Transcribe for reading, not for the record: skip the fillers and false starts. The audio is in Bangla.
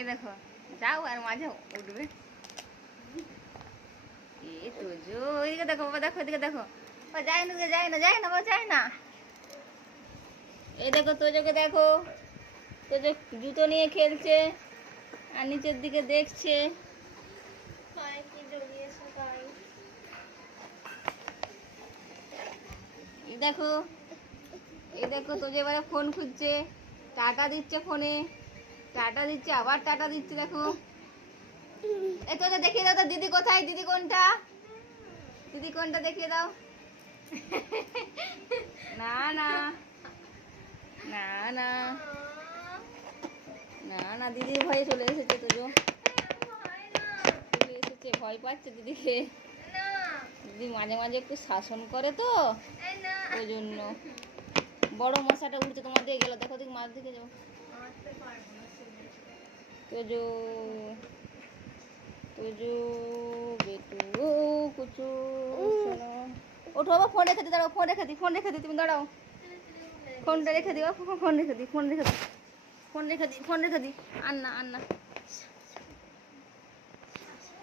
এই দেখো যাও আর মাঝে উঠবে। এ তোজো ওইদিকে দেখো বাবা, দেখো এদিকে দেখো, যায় না যায় না যায় না বাবা, যায় না। এই দেখো তোজোকে দেখো, তোজো জুতো নিয়ে খেলছে আর নিচের দিকে দেখছে। এই দেখো, এই দেখো তোজো এবারে ফোন খুঁজছে, টাটা দিচ্ছে ফোনে, টাটা দিচ্ছে আবার টাটা দিচ্ছে। দেখো এই তোজো দেখিয়ে দাও তো দিদি কোথায়, দিদি কোনটা, দিদি কোনটা দেখিয়ে দাও। না না না না না না, দিদির ভয়ে চলে এসেছে তোজো, চলে এসেছে, ভয় পাচ্ছে দিদিকে। দিদি মাঝে মাঝে একটু শাসন করে তো ওই জন্য। বড় মশাটা উঠছে তোমার দিকে গেল, দেখো দিক মার দিকে যাও। তোজো তোজো বেটু কুচু শোনো, ওঠো বাবা, ফোন রেখে দি, দাঁড়াও, ফোন রেখে দি, ফোন রেখে দি, তুমি দাঁড়াও, ফোনটা রেখে দিও, ফোন রেখে দি, ফোন রেখে দি, ফোন রেখে দি, ফোন রেখে দি, ফোন রেখে দি। আন্না আন্না